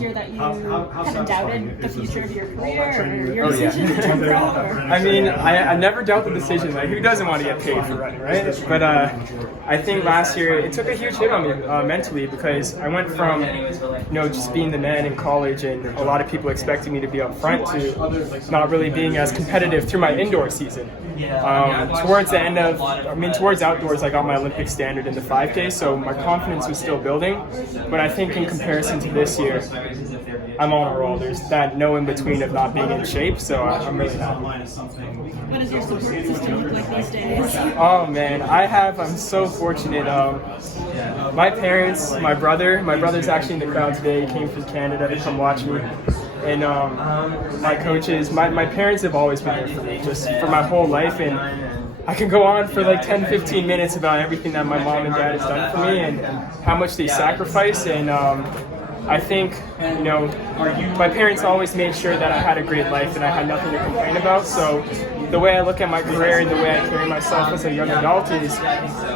year that you kind of doubted the future of your career or your Oh, decision to turn pro? I mean, I never doubt the decision. Like, who doesn't want to get paid for running, right? But I think last year it took a huge hit on me mentally because I went from, just being the man in college and a lot of people expecting me to be up front to not really being as competitive through my indoor season. Towards outdoors, I got my Olympic standard in the 5K, so my confidence was still building. But I think in comparison to this year, I'm on a roll. There's that no in between of not being in shape, so I'm really happy. What does your support system look like these days? Oh man, I'm so fortunate. My parents, my brother's actually in the crowd today. He came from Canada to come watch me. And my coaches, my parents have always been there for me, just for my whole life. And I can go on for like 10, 15 minutes about everything that my mom and dad has done for me and how much they sacrifice. And I think, my parents always made sure that I had a great life and I had nothing to complain about. So the way I look at my career and the way I carry myself as a young adult is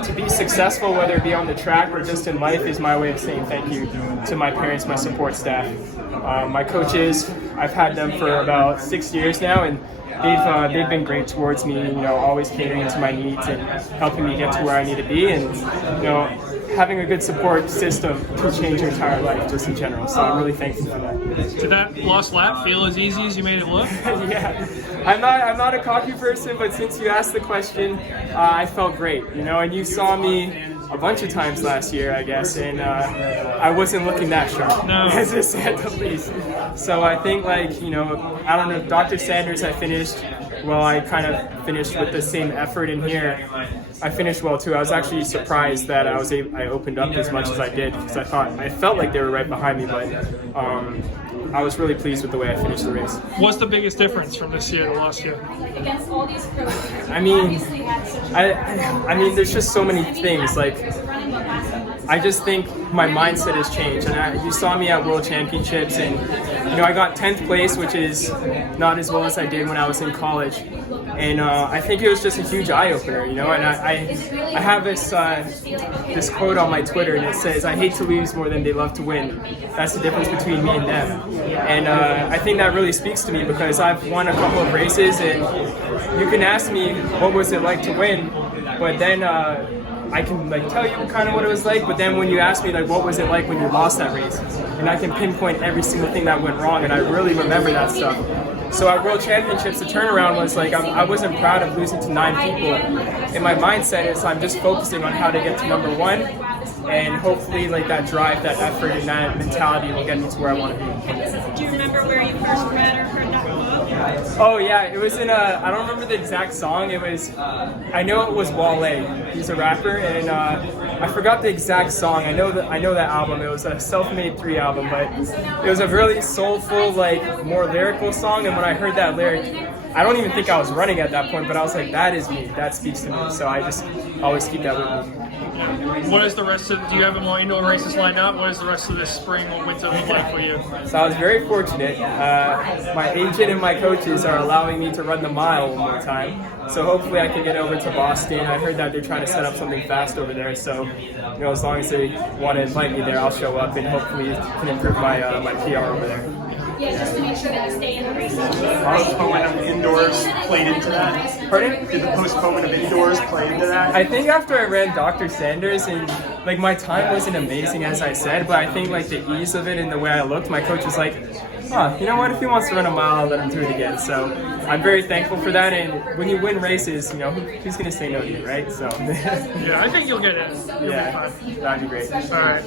to be successful, whether it be on the track or just in life, is my way of saying thank you to my parents, my support staff. My coaches, I've had them for about 6 years now, and they've been great towards me, always catering to my needs and helping me get to where I need to be. And, having a good support system can change your entire life just in general. So I'm really thankful for that. Did that lost lap feel as easy as you made it look? Yeah, I'm not a cocky person, but since you asked the question, I felt great, and you saw me a bunch of times last year, I guess, and I wasn't looking that sharp, as I said the least. So I think, I don't know, Dr. Sanders, I finished with the same effort in here. I finished well too. I was actually surprised that I opened up as much as I did because I felt like they were right behind me, but I was really pleased with the way I finished the race. What's the biggest difference from this year to last year? Against all these pros, I mean, there's just so many things. I just think my mindset has changed, and you saw me at World Championships, and I got 10th place, which is not as well as I did when I was in college, and I think it was just a huge eye opener, and I have this quote on my Twitter, and it says, "I hate to lose more than they love to win. That's the difference between me and them," and I think that really speaks to me because I've won a couple of races, and you can ask me what was it like to win, but then I can tell you kind of what it was like, but then when you ask me what was it like when you lost that race, and I can pinpoint every single thing that went wrong, and I really remember that stuff. So at World Championships, the turnaround was I wasn't proud of losing to 9 people, and my mindset is I'm just focusing on how to get to number 1, and hopefully that drive, that effort, and that mentality will get me to where I want to be. Do you remember where you first read or heard that quote? Oh yeah, it was in I don't remember the exact song. It was, I know it was Wale. He's a rapper, and I forgot the exact song. I know that album. It was a Self-Made 3 album, but it was a really soulful, more lyrical song. And when I heard that lyric, I don't even think I was running at that point, but I was like, that is me. That speaks to me. So I just always keep that with me. What is the rest of? Do you have any more indoor races lined up? What is the rest of this spring or winter look like for you? So I was very fortunate. My agent and my coaches are allowing me to run the mile one more time. So hopefully I can get over to Boston. I heard that they're trying to set up something fast over there. So as long as they want to invite me there, I'll show up and hopefully can improve my PR over there. Yeah, just to make sure that you stay in the race. Postponement of indoors played into that? Pardon? Did the postponement of indoors play into that? I think after I ran Dr. Sanders and my time wasn't amazing as I said, but I think the ease of it and the way I looked, my coach was like, you know what, if he wants to run a mile, I'll let him do it again. So I'm very thankful for that, and when you win races, who's going to say no to you, right? So yeah, I think you'll get it. You'll be fine. That'd be great. All right.